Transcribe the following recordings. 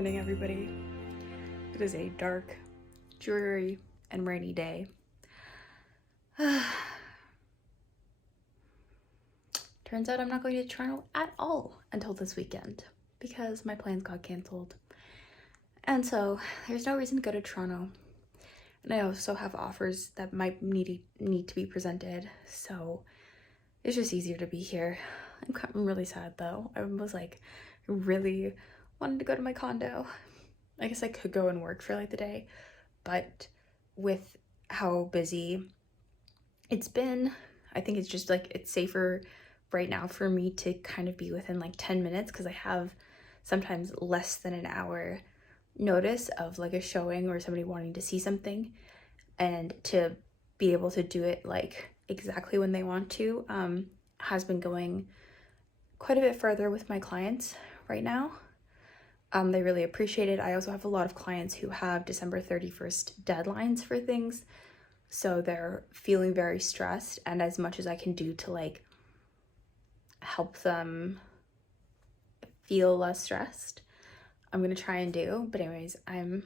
morning, everybody. It is a dark, dreary, and rainy day. Turns out I'm not going to Toronto at all until this weekend because my plans got canceled. And so there's no reason to go to Toronto. And I also have offers that might need to be presented. So it's just easier to be here. I'm really sad though. I was like, really wanted to go to my condo. I guess I could go and work for like the day, but with how busy it's been, I think it's just like it's safer right now for me to kind of be within like 10 minutes because I have sometimes less than an hour notice of like a showing or somebody wanting to see something, and to be able to do it like exactly when they want to has been going quite a bit further with my clients right now. They really appreciate it. I also have a lot of clients who have December 31st deadlines for things, so they're feeling very stressed, and as much as I can do to like help them feel less stressed, I'm gonna try and do. But anyways, I'm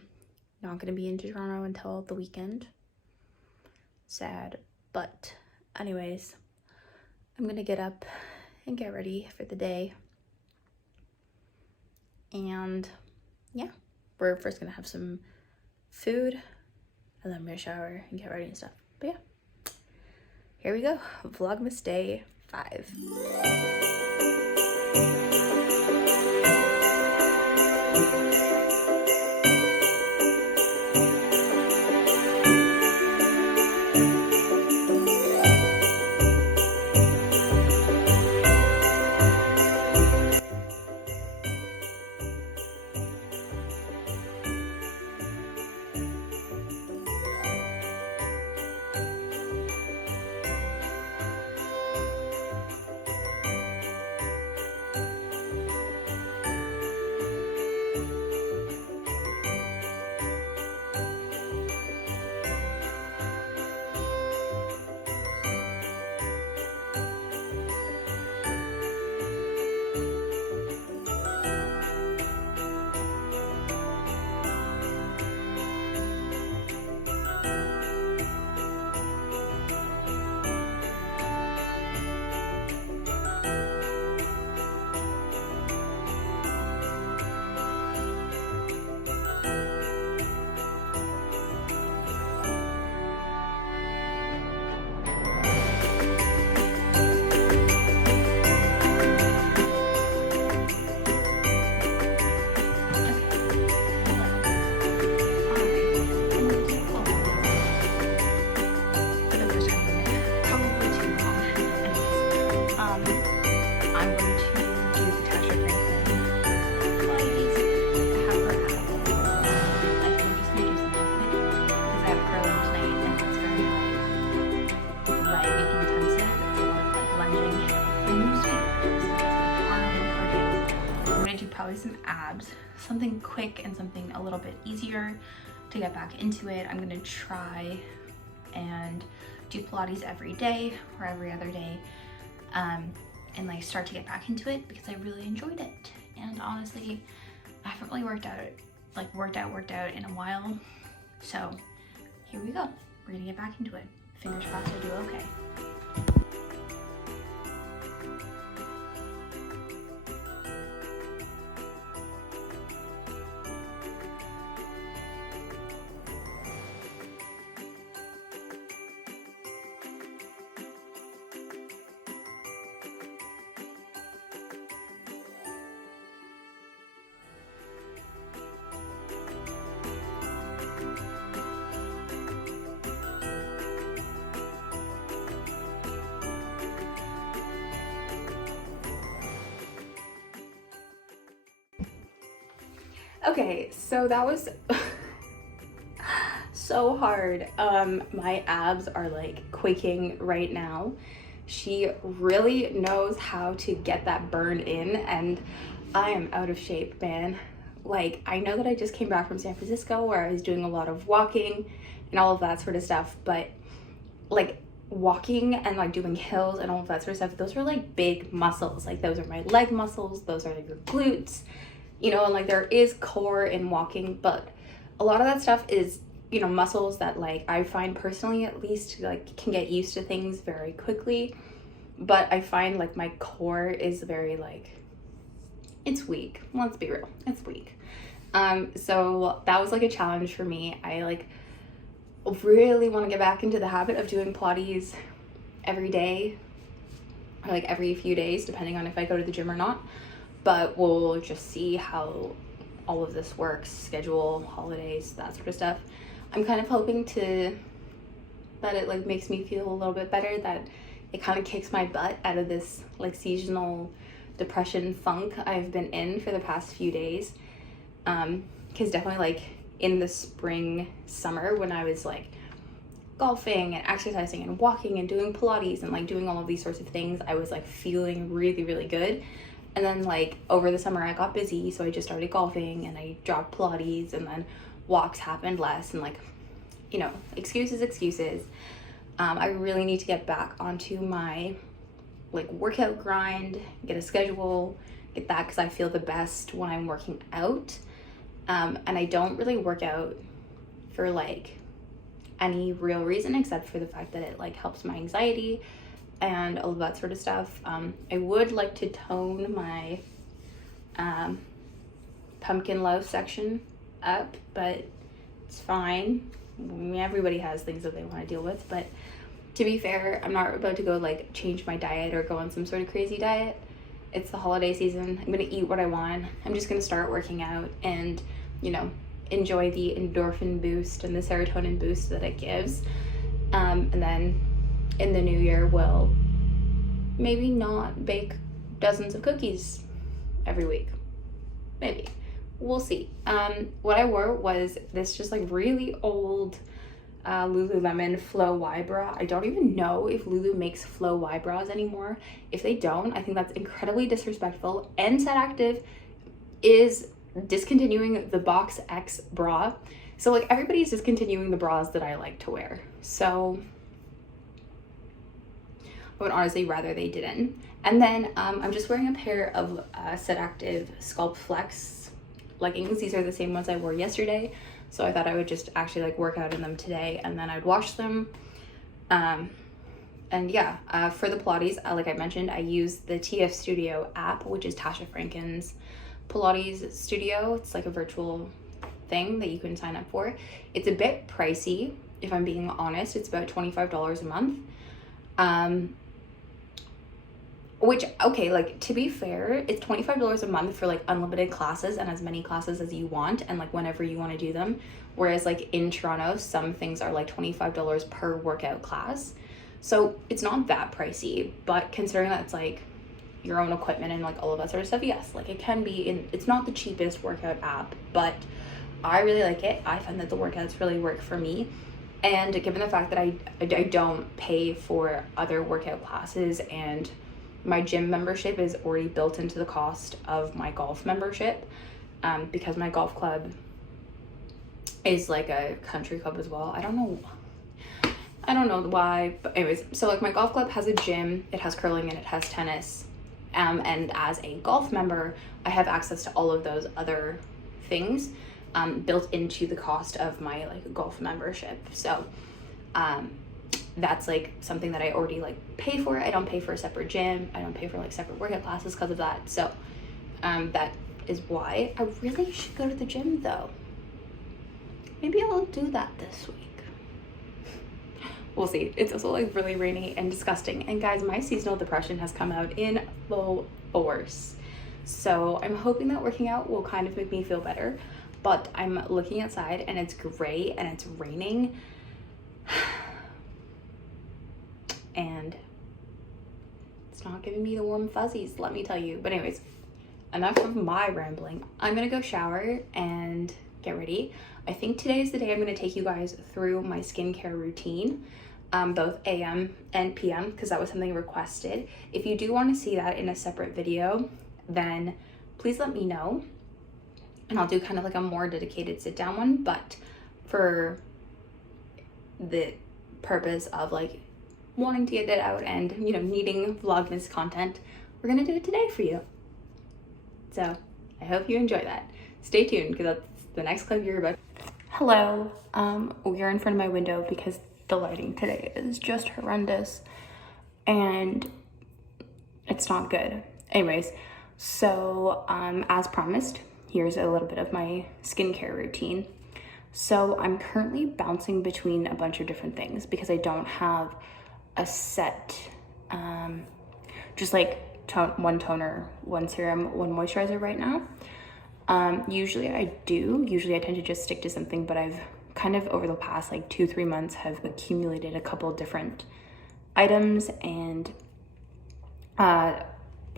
not gonna be in Toronto until the weekend. Sad. But anyways, I'm gonna get up and get ready for the day. And yeah, we're first gonna have some food and then I'm gonna shower and get ready and stuff. But yeah, here we go. Vlogmas day 5. Probably some abs, something quick and something a little bit easier to get back into it. I'm gonna try and do Pilates every day or every other day, and like start to get back into it because I really enjoyed it. And honestly, I haven't really worked out in a while. So here we go. We're gonna get back into it. Fingers crossed I do okay. Okay, so that was so hard. My abs are like quaking right now. She really knows how to get that burn in, and I am out of shape, man. Like, I know that I just came back from San Francisco where I was doing a lot of walking and all of that sort of stuff, but like walking and like doing hills and all of that sort of stuff, those are like big muscles. Like, those are my leg muscles, those are like your glutes. you know, and like there is core in walking, but a lot of that stuff is, you know, muscles that like I find personally at least like can get used to things very quickly. But I find like my core is very like, it's weak. Let's be real, it's weak. So that was like a challenge for me. I like really want to get back into the habit of doing Pilates every day, or like every few days, depending on if I go to the gym or not. But we'll just see how all of this works, schedule, holidays, that sort of stuff. I'm kind of hoping that it like makes me feel a little bit better, that it kind of kicks my butt out of this like seasonal depression funk I've been in for the past few days. Because definitely like in the spring, summer, when I was like golfing and exercising and walking and doing Pilates and like doing all of these sorts of things, I was like feeling really, really good. And then like over the summer I got busy, so I just started golfing and I dropped Pilates, and then walks happened less, and like, you know, excuses. I really need to get back onto my like workout grind, get a schedule, get that, because I feel the best when I'm working out. And I don't really work out for like any real reason except for the fact that it like helps my anxiety and all of that sort of stuff. I would like to tone my pumpkin love section up, but it's fine. I mean, everybody has things that they want to deal with, but to be fair, I'm not about to go like change my diet or go on some sort of crazy diet. It's the holiday season. I'm gonna eat what I want. I'm just gonna start working out and, you know, enjoy the endorphin boost and the serotonin boost that it gives. And then in the new year, we'll maybe not bake dozens of cookies every week. Maybe. We'll see. What I wore was this just like really old Lululemon Flow Y bra. I don't even know if Lulu makes Flow Y bras anymore. If they don't, I think that's incredibly disrespectful. And Set Active is discontinuing the Box X bra. So like everybody's discontinuing the bras that I like to wear. So I would honestly rather they didn't. And then I'm just wearing a pair of Set Active Sculpt Flex leggings. These are the same ones I wore yesterday. So I thought I would just actually like work out in them today, and then I'd wash them. And yeah, for the Pilates, like I mentioned, I use the TF Studio app, which is Tasha Franken's Pilates studio. It's like a virtual thing that you can sign up for. It's a bit pricey, if I'm being honest. It's about $25 a month. Which, okay, like to be fair, it's $25 a month for like unlimited classes and as many classes as you want and like whenever you want to do them. Whereas like in Toronto, some things are like $25 per workout class. So it's not that pricey, but considering that it's like your own equipment and like all of that sort of stuff, yes, like it can be it's not the cheapest workout app, but I really like it. I find that the workouts really work for me. And given the fact that I don't pay for other workout classes, and my gym membership is already built into the cost of my golf membership, because my golf club is like a country club as well. I don't know why, but anyways, so like my golf club has a gym, it has curling and it has tennis. And as a golf member, I have access to all of those other things built into the cost of my like golf membership. So that's like something that I already like pay for. I don't pay for a separate gym. I don't pay for like separate workout classes because of that. So that is why I really should go to the gym though. Maybe I'll do that this week. We'll see. It's also like really rainy and disgusting. And guys, my seasonal depression has come out in full force. So I'm hoping that working out will kind of make me feel better. But I'm looking outside and it's gray and it's raining. And it's not giving me the warm fuzzies, let me tell you. But anyways, enough of my rambling. I'm gonna go shower and get ready. I think today is the day I'm gonna take you guys through my skincare routine, both AM and PM, because that was something requested. If you do want to see that in a separate video, then please let me know. And I'll do kind of like a more dedicated sit down one, but for the purpose of like wanting to get it out and, you know, needing Vlogmas content, we're gonna do it today for you. So I hope you enjoy that. Stay tuned because that's the next clip you're about. Hello, we are in front of my window because the lighting today is just horrendous and it's not good. Anyways, so as promised, here's a little bit of my skincare routine. So I'm currently bouncing between a bunch of different things because I don't have a set, just like one toner, one serum, one moisturizer right now. Usually I tend to just stick to something, but I've kind of over the past like 2-3 months have accumulated a couple different items, and I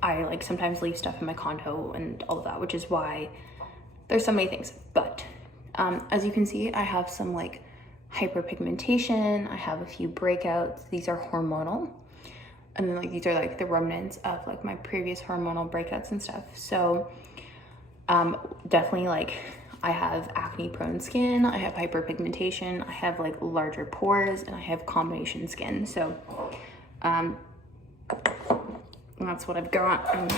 like sometimes leave stuff in my condo and all of that, which is why there's so many things. But as you can see, I have some like hyperpigmentation, I have a few breakouts. These are hormonal, and then like these are like the remnants of like my previous hormonal breakouts and stuff. So definitely like I have acne prone skin, I have hyperpigmentation, I have like larger pores, and I have combination skin. So that's what I've got. I'm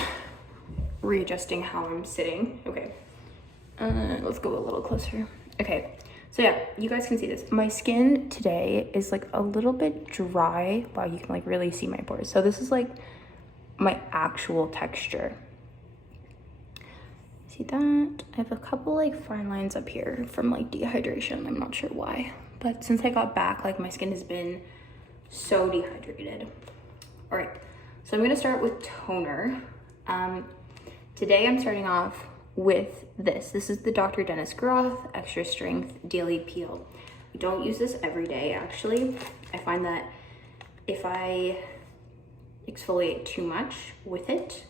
readjusting how I'm sitting. Okay, let's go a little closer. Okay, so yeah, you guys can see this. My skin today is like a little bit dry. Wow, you can like really see my pores. So this is like my actual texture. See that? I have a couple like fine lines up here from like dehydration. I'm not sure why, but since I got back, like my skin has been so dehydrated. All right, so I'm gonna start with toner. Today I'm starting off with this. This is the Dr. Dennis Groth Extra Strength Daily Peel. I don't use this every day, actually. I find that if I exfoliate too much with it,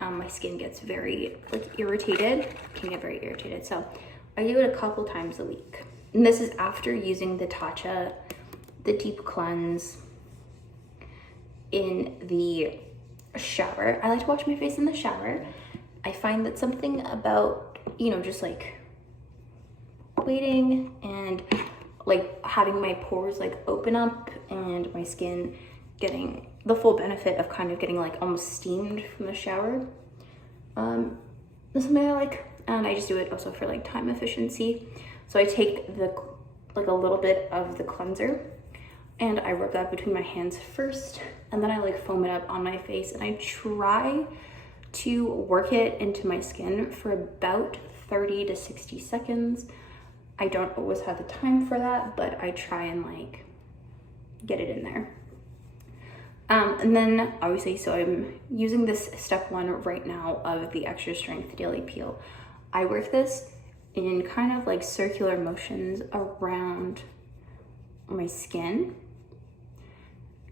my skin gets very like irritated, can get very irritated. So I do it a couple times a week. And this is after using the Tatcha, the Deep Cleanse in the shower. I like to wash my face in the shower. I find that something about, you know, just like waiting and like having my pores like open up and my skin getting the full benefit of kind of getting like almost steamed from the shower. That's something I like, and I just do it also for like time efficiency. So I take the like a little bit of the cleanser and I rub that between my hands first, and then I like foam it up on my face, and I try to work it into my skin for about 30 to 60 seconds. I don't always have the time for that, but I try and like get it in there. And then obviously, so I'm using this step 1 right now of the Extra Strength Daily Peel. I work this in kind of like circular motions around my skin.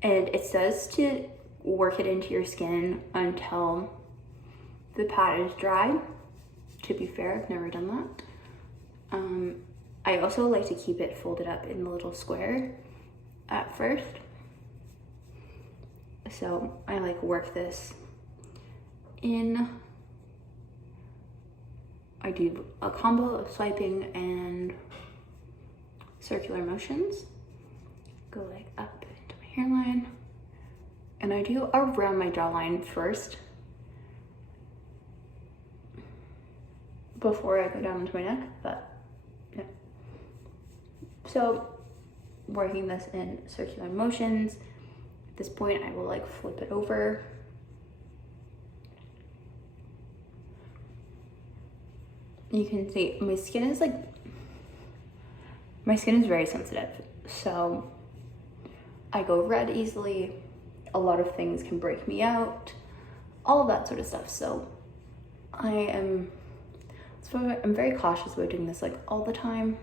And it says to work it into your skin until the pad is dry. To be fair, I've never done that. I also like to keep it folded up in a little square at first. So I like work this in, I do a combo of swiping and circular motions. Go like up into my hairline, and I do around my jawline first before I go down into my neck, but yeah. So working this in circular motions. At this point, I will like flip it over. You can see my skin is very sensitive. So I go red easily. A lot of things can break me out, all of that sort of stuff. So I'm very cautious about doing this like all the time.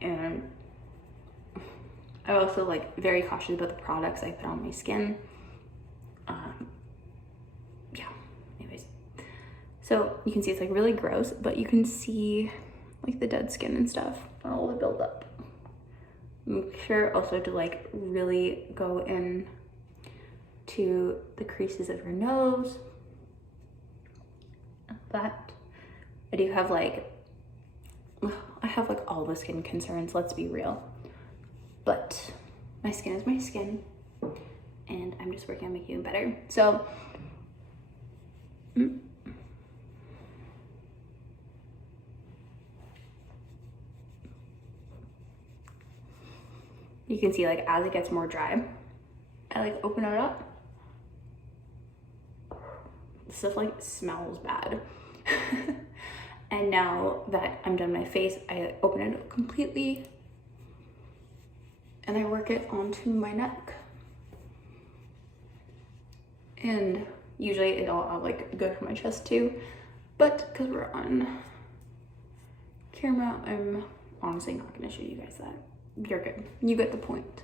And I'm also like very cautious about the products I put on my skin. Yeah, anyways. So you can see it's like really gross, but you can see like the dead skin and stuff and all the buildup. Make sure also to like really go in to the creases of your nose. That I do have like, I have like all the skin concerns, let's be real. But my skin is my skin, and I'm just working on making it better. So You can see like as it gets more dry, I like open it up. Stuff like smells bad. And now that I'm done my face, I open it up completely and I work it onto my neck. And usually it'll like go for my chest too, but because we're on camera, I'm honestly not gonna show you guys that. You're good, you get the point.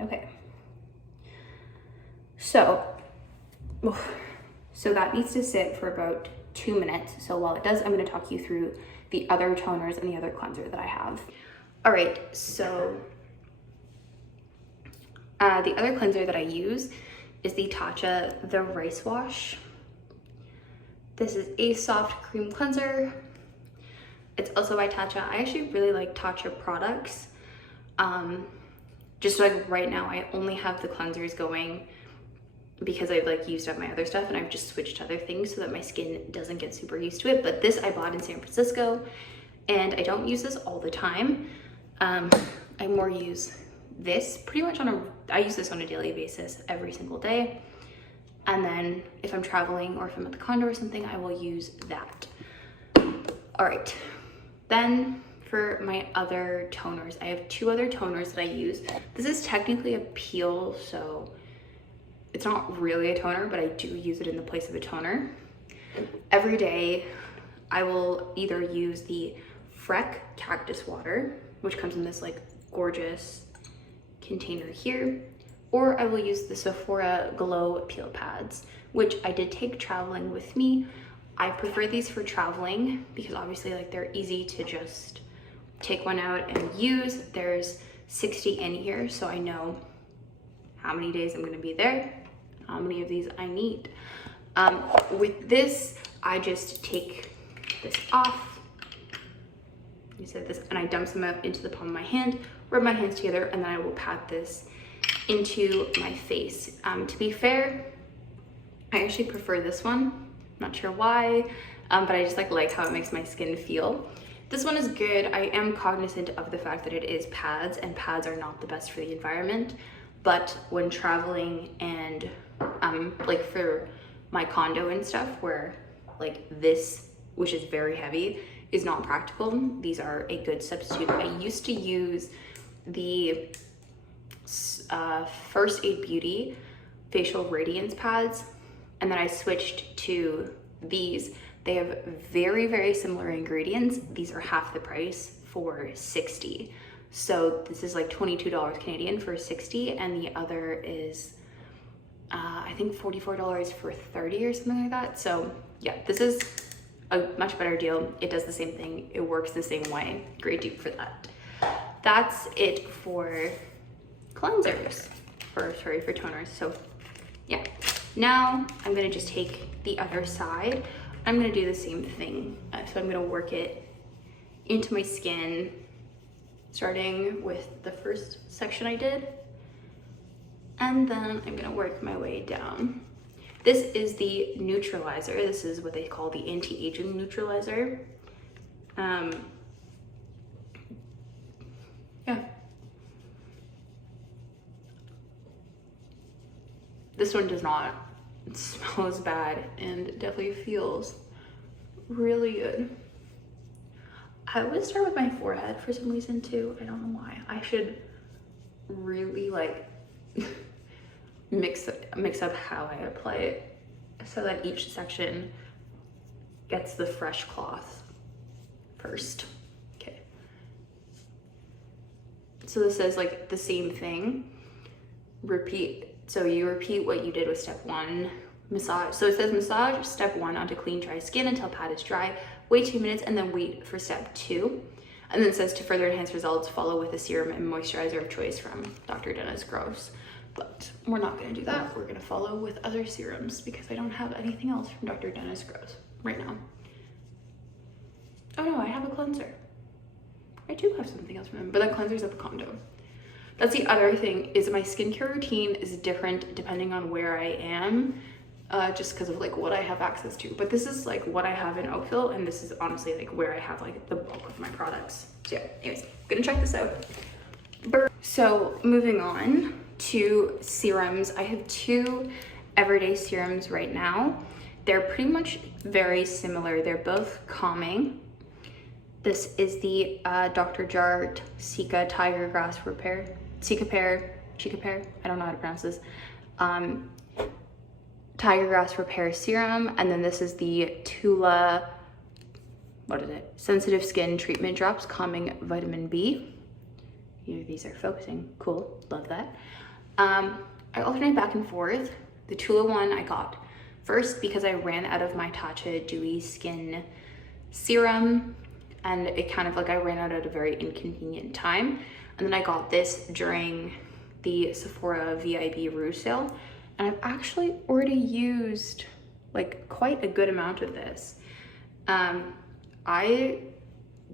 Okay, so that needs to sit for about 2 minutes. So while it does, I'm going to talk you through the other toners and the other cleanser that I have. All right, so the other cleanser that I use is the Tatcha the Rice Wash. This is a soft cream cleanser. It's also by Tatcha. I actually really like Tatcha products. Just like right now, I only have the cleansers going because I've like used up my other stuff and I've just switched to other things so that my skin doesn't get super used to it. But this I bought in San Francisco and I don't use this all the time. I more use this pretty much I use this on a daily basis every single day. And then if I'm traveling or if I'm at the condo or something, I will use that. All right, then for my other toners, I have 2 other toners that I use. This is technically a peel, so it's not really a toner, but I do use it in the place of a toner. Every day, I will either use the Freck Cactus Water, which comes in this like gorgeous container here, or I will use the Sephora Glow Peel Pads, which I did take traveling with me. I prefer these for traveling because obviously like they're easy to just take one out and use. There's 60 in here, so I know how many days I'm gonna be there, how many of these I need. With this, I just take this off. You said this, and I dump some out into the palm of my hand, rub my hands together, and then I will pat this into my face. To be fair, I actually prefer this one. I'm not sure why, but I just like how it makes my skin feel. This one is good. I am cognizant of the fact that it is pads, and pads are not the best for the environment. But when traveling and like for my condo and stuff where like this, which is very heavy, is not practical, these are a good substitute. I used to use the First Aid Beauty facial radiance pads, and then I switched to these. They have very, very similar ingredients. These are half the price for $60. So this is like $22 Canadian for $60, and the other is I think $44 for $30 or something like that. So yeah, this is a much better deal. It does the same thing. It works the same way. Great dupe for that. That's it for cleansers, for toners. So yeah, now I'm gonna just take the other side. I'm gonna do the same thing. So I'm gonna work it into my skin, starting with the first section I did, and then I'm gonna work my way down. This is the neutralizer. This is what they call the anti-aging neutralizer. Yeah. This one does not smell as bad and definitely feels really good. I would start with my forehead for some reason too. I don't know why. I should really like mix up how I apply it so that each section gets the fresh cloth first. Okay. So this is like the same thing. Repeat. So you repeat what you did with step 1, massage. So it says massage step 1 onto clean, dry skin until pad is dry. Wait 2 minutes and then wait for step 2. And then it says to further enhance results, follow with a serum and moisturizer of choice from Dr. Dennis Gross. But we're not gonna do that. We're gonna follow with other serums because I don't have anything else from Dr. Dennis Gross right now. Oh no, I have a cleanser. I do have something else from him, but that cleanser's at the condo. That's the other thing, is my skincare routine is different depending on where I am, just because of like what I have access to. But this is like what I have in Oakville, and this is honestly like where I have like the bulk of my products. So yeah, anyways, gonna check this out. So moving on to serums, I have 2 everyday serums right now. They're pretty much very similar. They're both calming. This is the Dr. Jart Cica Tiger Grass Repair, Cica Pear, I don't know how to pronounce this. Tiger Grass Repair Serum, and then this is the Tula, what is it? Sensitive Skin Treatment Drops Calming Vitamin B. Either of these are focusing, cool, love that. I alternate back and forth. The Tula one I got first because I ran out of my Tatcha Dewy Skin Serum, and it kind of like I ran out at a very inconvenient time. And then I got this during the Sephora VIB Rouge sale, and I've actually already used like quite a good amount of this. I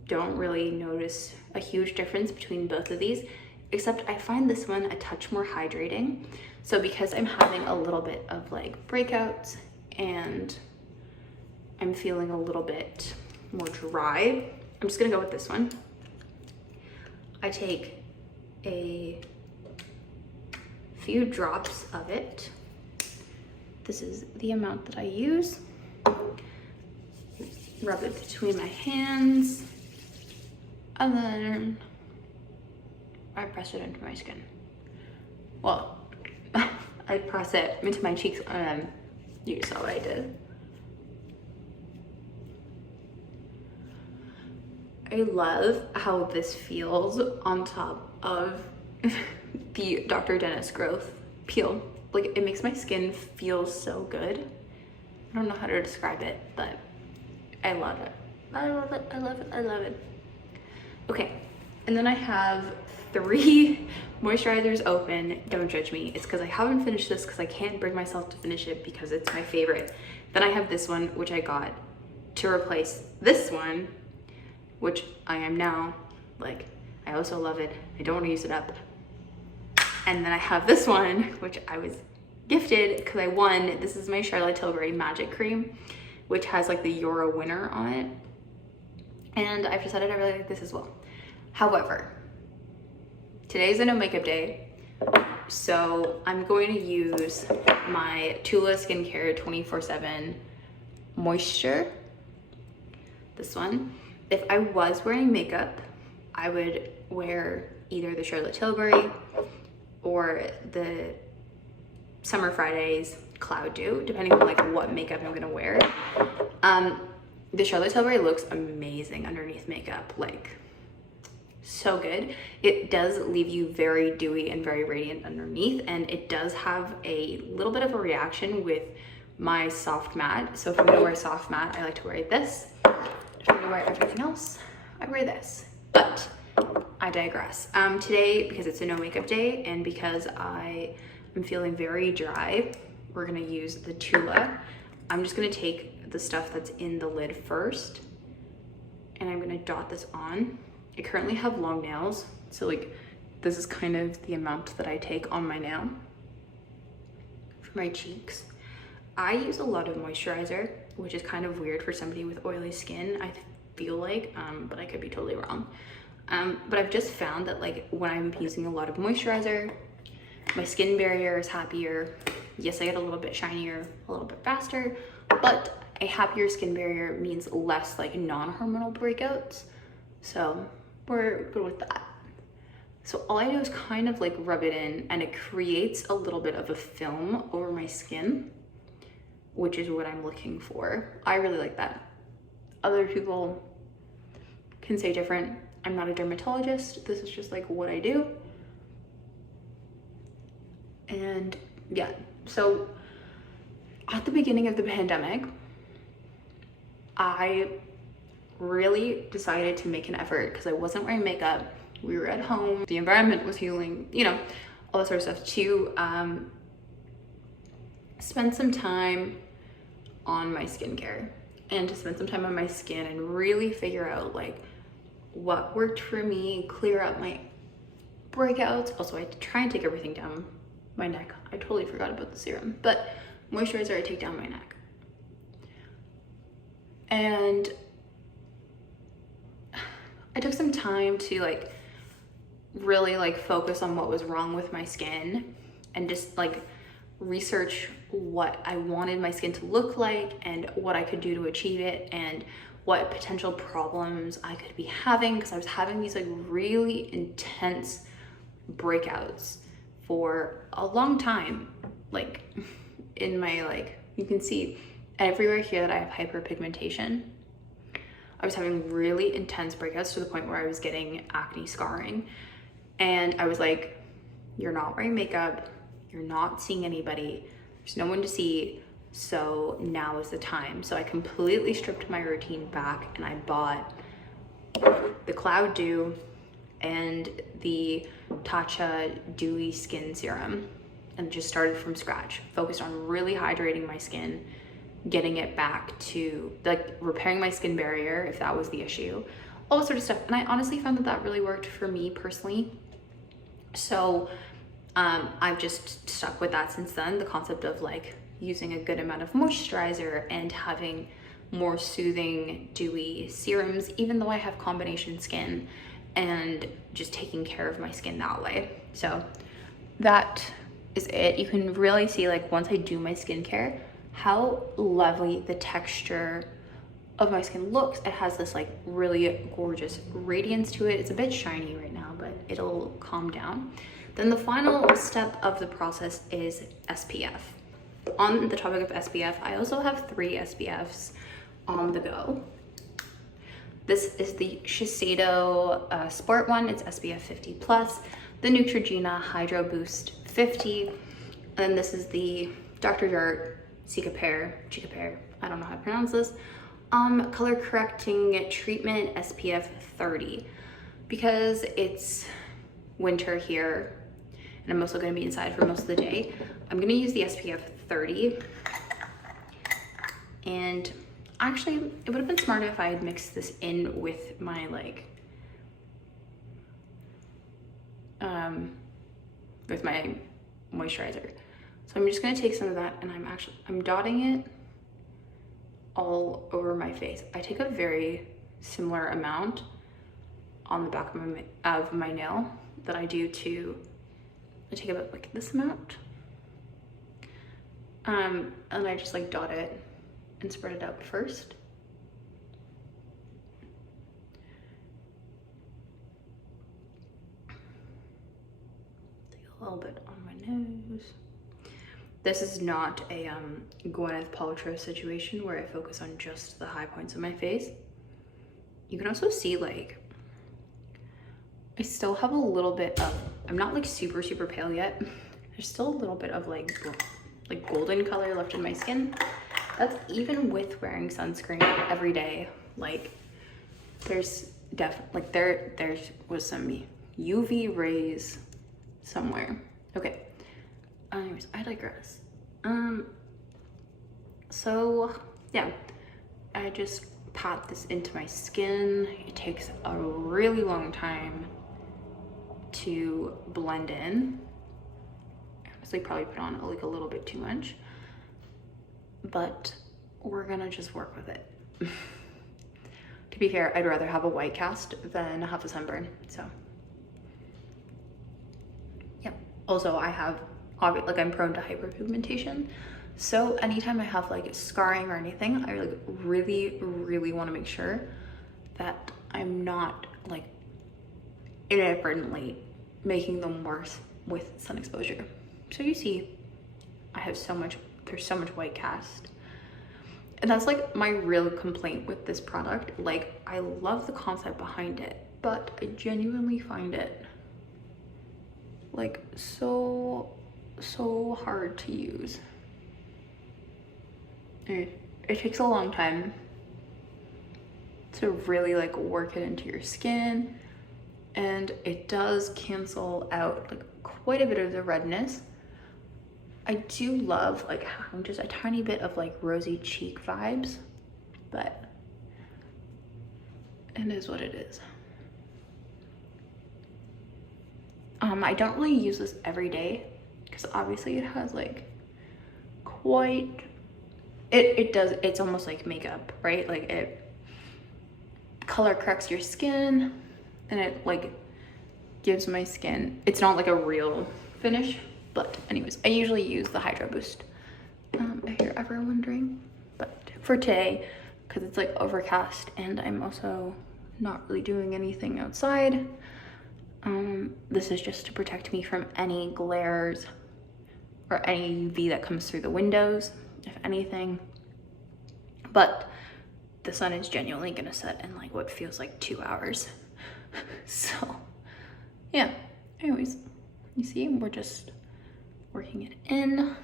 don't really notice a huge difference between both of these, except I find this one a touch more hydrating. So because I'm having a little bit of like breakouts and I'm feeling a little bit more dry, I'm just gonna go with this one. I take a few drops of it. This is the amount that I use. Rub it between my hands, and then I press it into my skin. Well, I press it into my cheeks, and then you saw what I did. I love how this feels on top of the Dr. Dennis Growth peel. Like, it makes my skin feel so good. I don't know how to describe it, but I love it. I love it, I love it, I love it. Okay, and then I have 3 moisturizers open. Don't judge me. It's because I haven't finished this because I can't bring myself to finish it because it's my favorite. Then I have this one, which I got to replace this one, which I am now, like, I also love it. I don't want to use it up. And then I have this one, which I was gifted because I won. This is my Charlotte Tilbury Magic Cream, which has like the You're a Winner on it. And I've decided I really like this as well. However, today's a no makeup day, so I'm going to use my Tula Skincare 24/7 Moisture, this one. If I was wearing makeup, I would wear either the Charlotte Tilbury or the Summer Fridays Cloud Dew, depending on like what makeup I'm gonna wear. The Charlotte Tilbury looks amazing underneath makeup, like so good. It does leave you very dewy and very radiant underneath, and it does have a little bit of a reaction with my soft matte. So if I'm gonna wear soft matte, I like to wear this. If I'm gonna wear everything else, I wear this. But I digress. Today, because it's a no makeup day and because I am feeling very dry, we're gonna use the Tula. I'm just gonna take the stuff that's in the lid first, and I'm gonna dot this on. I currently have long nails, so like this is kind of the amount that I take on my nail for my cheeks. I use a lot of moisturizer, which is kind of weird for somebody with oily skin, I feel like, but I could be totally wrong. But I've just found that like when I'm using a lot of moisturizer, my skin barrier is happier. Yes, I get a little bit shinier, a little bit faster, but a happier skin barrier means less like non-hormonal breakouts. So we're good with that. So all I do is kind of like rub it in, and it creates a little bit of a film over my skin, which is what I'm looking for. I really like that. Other people can say different. I'm not a dermatologist. This is just like what I do. And yeah, so at the beginning of the pandemic, I really decided to make an effort because I wasn't wearing makeup. We were at home. The environment was healing, you know, all that sort of stuff, to spend some time on my skincare and to spend some time on my skin and really figure out like what worked for me, clear up my breakouts. Also, I try and take everything down my neck. I totally forgot about the serum, but moisturizer I take down my neck. And I took some time to like really like focus on what was wrong with my skin and just like research what I wanted my skin to look like and what I could do to achieve it and what potential problems I could be having, because I was having these like really intense breakouts for a long time. Like in my, like, you can see everywhere here that I have hyperpigmentation. I was having really intense breakouts to the point where I was getting acne scarring. And I was like, you're not wearing makeup, you're not seeing anybody, there's no one to see, so now is the time. So I completely stripped my routine back and I bought the Cloud Dew and the Tatcha Dewy Skin Serum and just started from scratch. Focused on really hydrating my skin, getting it back to like repairing my skin barrier if that was the issue, all that sort of stuff. And I honestly found that that really worked for me personally. So I've just stuck with that since then. The concept of like using a good amount of moisturizer and having more soothing, dewy serums, even though I have combination skin, and just taking care of my skin that way. So that is it. You can really see, like, once I do my skincare, how lovely the texture of my skin looks. It has this like really gorgeous radiance to it. It's a bit shiny right now, but it'll calm down. Then the final step of the process is SPF. On the topic of SPF, I also have 3 SPFs on the go. This is the Shiseido Sport one. It's SPF 50 plus, the Neutrogena Hydro Boost 50, and this is the Dr. Jart Cicapair, I don't know how to pronounce this, color correcting treatment SPF 30. Because it's winter here and I'm also going to be inside for most of the day, I'm going to use the SPF 30. And actually, it would have been smarter if I had mixed this in with my with my moisturizer. So I'm just going to take some of that and I'm dotting it all over my face. I take a very similar amount on the back of my nail that I do to, I take about like this amount, and I just like dot it and spread it out first. Take a little bit on my nose. This is not a Gwyneth Paltrow situation where I focus on just the high points of my face. You can also see, like, I still have a little bit of, I'm not like super pale yet. There's still a little bit of like golden color left in my skin. That's even with wearing sunscreen every day. Like, there's definitely, like, there was some UV rays somewhere. Okay. Anyways, I digress. So yeah, I just pat this into my skin. It takes a really long time to blend in. I honestly probably put on like a little bit too much, but we're gonna just work with it. To be fair, I'd rather have a white cast than have a sunburn, so. Yeah, also I have, like, I'm prone to hyperpigmentation, so anytime I have like scarring or anything, I like really want to make sure that I'm not like inadvertently making them worse with sun exposure. So you see, I have there's so much white cast, and that's like my real complaint with this product. Like, I love the concept behind it, but I genuinely find it like so hard to use. It takes a long time to really like work it into your skin, and it does cancel out like quite a bit of the redness. I do love like having just a tiny bit of like rosy cheek vibes, but it is what it is. I don't really use this every day because obviously it has like quite, it's almost like makeup, right? Like it color corrects your skin and it like gives my skin, it's not like a real finish, but anyways, I usually use the Hydro Boost, if you're ever wondering. But for today, because it's like overcast and I'm also not really doing anything outside, this is just to protect me from any glares or any UV that comes through the windows, if anything. But the sun is genuinely gonna set in like what feels like 2 hours. So yeah, anyways, you see, we're just working it in,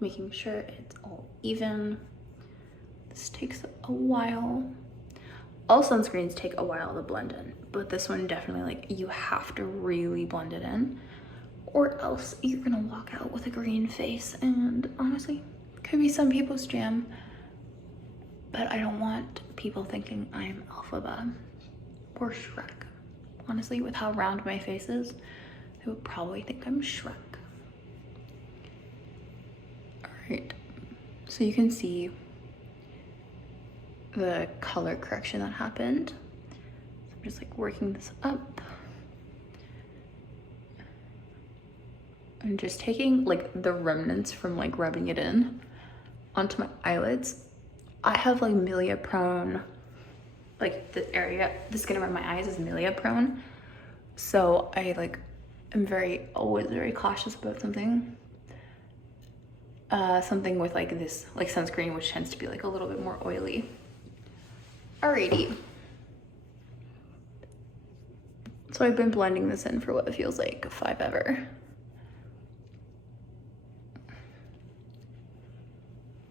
making sure it's all even. This takes a while. All sunscreens take a while to blend in, but this one definitely, like, you have to really blend it in or else you're gonna walk out with a green face, and honestly, it could be some people's jam, but I don't want people thinking I'm Elphaba or Shrek. Honestly, with how round my face is, they would probably think I'm Shrek. All right, so you can see the color correction that happened. So I'm just like working this up. I'm just taking like the remnants from like rubbing it in onto my eyelids. I have like milia prone, like the area, the skin around my eyes is milia prone. So I like am always very cautious about something with like this, like sunscreen, which tends to be like a little bit more oily. Alrighty. So I've been blending this in for what feels like 5 ever.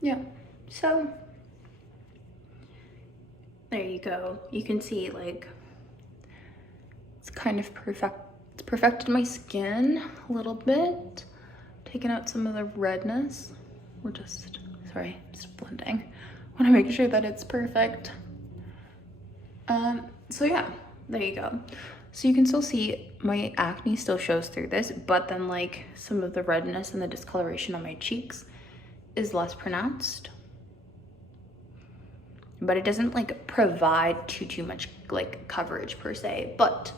Yeah, so there you go. You can see like it's kind of perfect. It's perfected my skin a little bit, taking out some of the redness. We're just, sorry, just blending. I want to make sure that it's perfect. So yeah, there you go. So you can still see my acne still shows through this, but then like some of the redness and the discoloration on my cheeks is less pronounced. But it doesn't like provide too much like coverage per se, but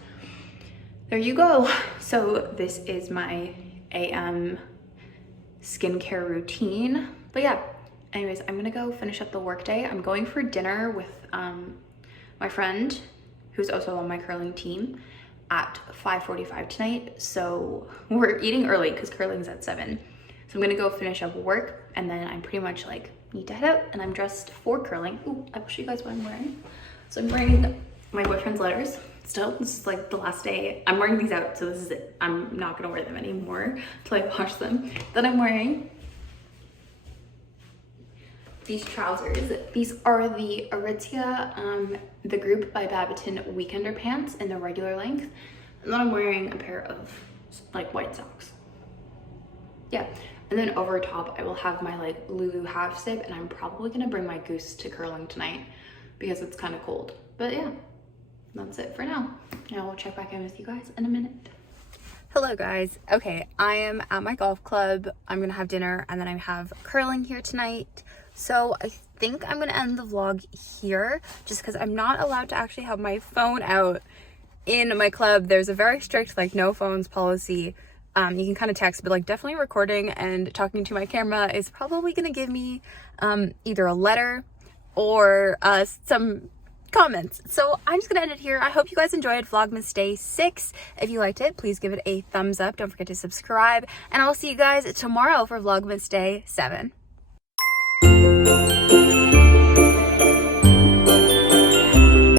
there you go. So this is my AM skincare routine. But yeah, anyways, I'm gonna go finish up the workday. I'm going for dinner with my friend who's also on my curling team at 5:45 tonight. So we're eating early because curling's at 7. So I'm gonna go finish up work and then I'm pretty much like need to head out, and I'm dressed for curling. Ooh, I will show you guys what I'm wearing. So I'm wearing my boyfriend's letters still. This is like the last day. I'm wearing these out, so this is it. I'm not gonna wear them anymore until I wash them. Then I'm wearing these trousers. These are the Aritzia, the Group by Babaton Weekender pants in the regular length. And then I'm wearing a pair of like white socks. Yeah, and then over top I will have my like Lulu half zip, and I'm probably gonna bring my goose to curling tonight because it's kind of cold. But yeah, that's it for now. Now we'll check back in with you guys in a minute. Hello guys. Okay, I am at my golf club. I'm gonna have dinner and then I have curling here tonight. So I think I'm gonna end the vlog here just because I'm not allowed to actually have my phone out in my club. There's a very strict like no phones policy. You can kind of text, but like definitely recording and talking to my camera is probably gonna give me either a letter or some comments. So I'm just gonna end it here. I hope you guys enjoyed Vlogmas Day 6. If you liked it, please give it a thumbs up. Don't forget to subscribe, and I'll see you guys tomorrow for Vlogmas Day 7.